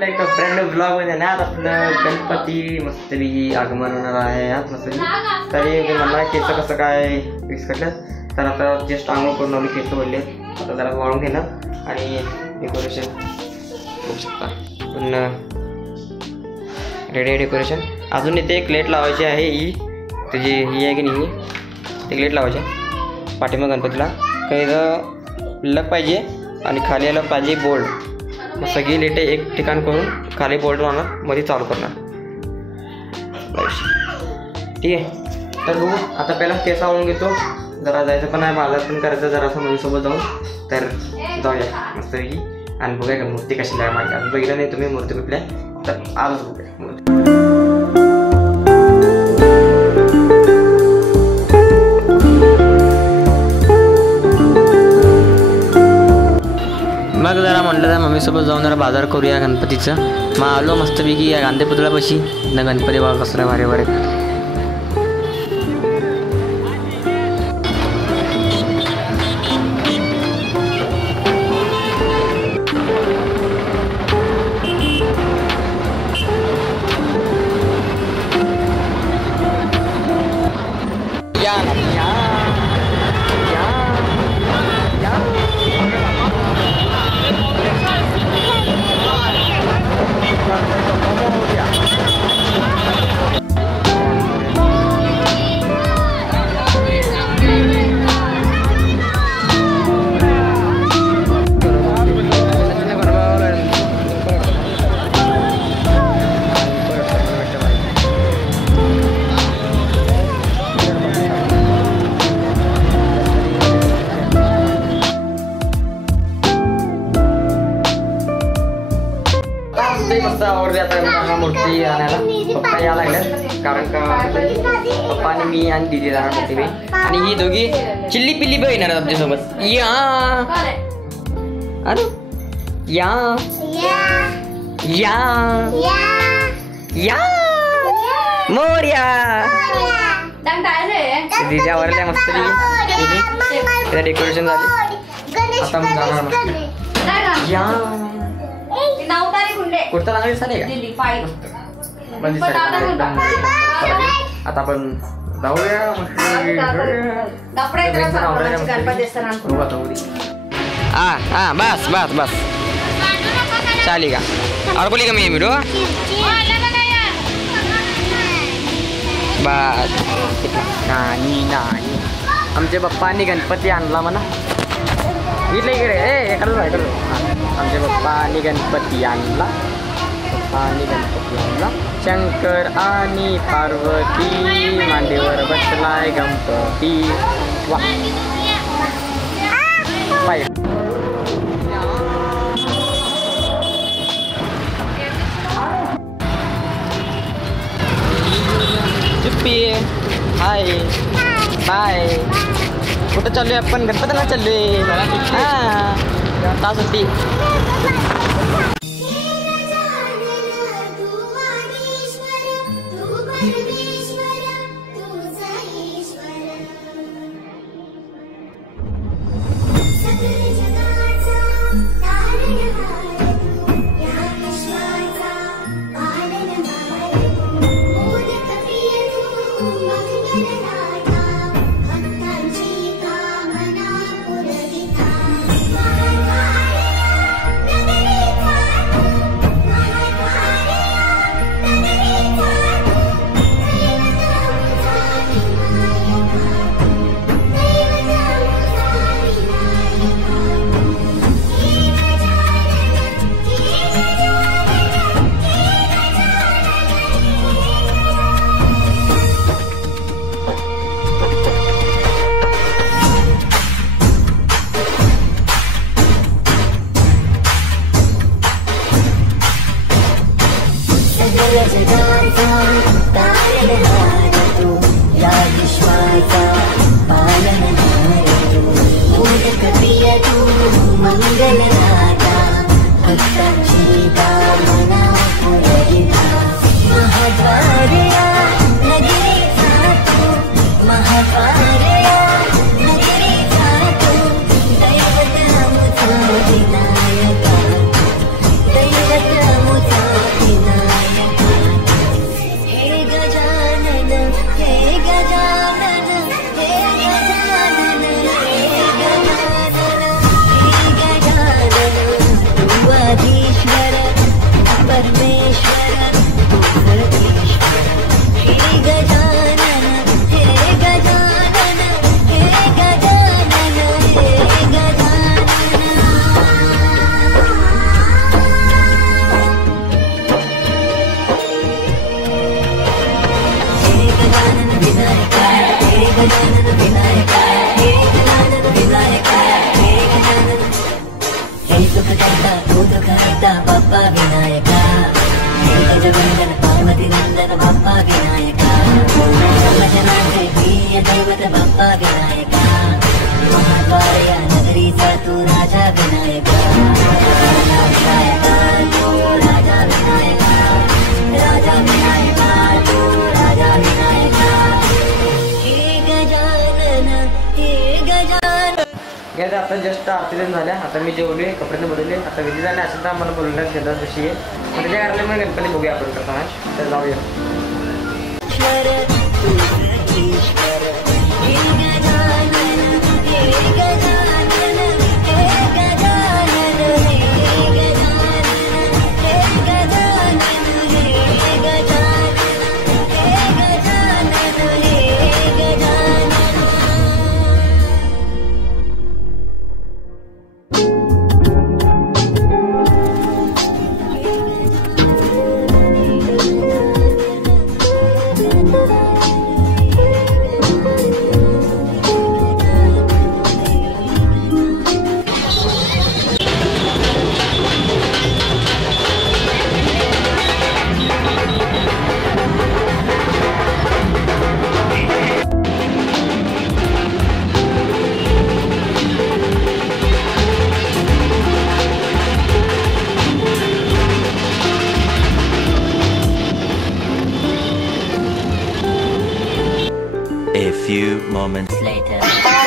आपल्या एक brand blog मध्ये ना आज आपलं गणपती मस्तपैकी आगमन होणार आहे आज मस्तपैकी. तरी मला केस कसं काय फिक्स करलं तर आता जस्ट आंघोळ करून आम्ही केस बोलले आता जरा वाळून घेणार आणि डेकोरेशन होऊ शकता पण रेडी आहे डेकोरेशन. अजून इथे एक लेट लावायची आहे ही तुझी ही आहे की नाही एक लेट लावायची पाठीमाग गणपतीला काही लग पाहिजे आणि खाली यायला पाहिजे बोल्ड. मग सगळी लेटे एक ठिकाण करून खाली बोल्ड लावणार मध्ये चालू करणार. ठीक आहे तर बघू आता पहिला केस आवळून घेतो जरा जायचं पण आहे बाजार पण करायचं जरासं मम्मीसोबत जाऊन तर जाऊया मस्तपैकी आणि बघूया का मूर्ती कशी लागली माझी अजून बघितलं नाही तुम्ही मूर्ती कुठल्या तर आजच बघूया मूर्ती. मग जरा म्हटलं तर मम्मीसोबत जाऊन जरा बाजार करूया गणपतीचं. मग आलो मस्तपैकी या गांधी पुतळ्यापाशी ना गणपती बाबा कसं भारी भारी मस्त आवडली आता मूर्ती आणायला. पप्पा यायला लागल्यात कारण का पप्पा आणि मी आणि दिदी जाणार मूर्ती बी आणि ही दोघी चिल्ली पिल्ली बी येणार आमच्यासोबत. या अरे या या या मोर्या दिदी आवडल्या मस्त डेकोरेशन झाले आता जाणार मस्त. या कुर्ता लागली चालेल का आता आपण जाऊया बस बस बस चालेल का अडकली का मी व्हिडिओ बस नाही नाही आमचे पप्पांनी गणपती आणला म्हणा इथलं इकडे आमचे पप्पा आणि गणपती आणला शंकर आणि पार्वती मांडीवर बसलाय गणपती वा पाय चुप्पी हाय बाय कुठं चाललोय आपण गणपतीला चाललोय हां तास होती. परमेश्वर तू सर्वेश्वर हे गजानन हे गजानन हे गजानन हे गजानन विनायका हे गजानन विनायका हे गजानन विनायका हे गजानन हे सुखकर्ता तू दुःखहर्ता बाप्पा विनायका हे गजवंदन पार्वती नंदन बाप्पा विनायका सर्वजनांचे प्रिय दैवत बाप्पा विनायका महाद्वार या नगरीचा तू राजा विनायका विनायका तू राजा विनायका राजा विनायका तू राजा विनायका हे गजानन हे गजानन. काय आता जस्ट आरती झाल्या. आता मी जेवले, कपडे बदलले. आता विधी झाले असेल तर आम्हाला बोलण्यात घेतात कशी आहे. त्याच्या कारण मग गणपती बघूया आपण करताना. तर जाऊया. A few moments later. Bye.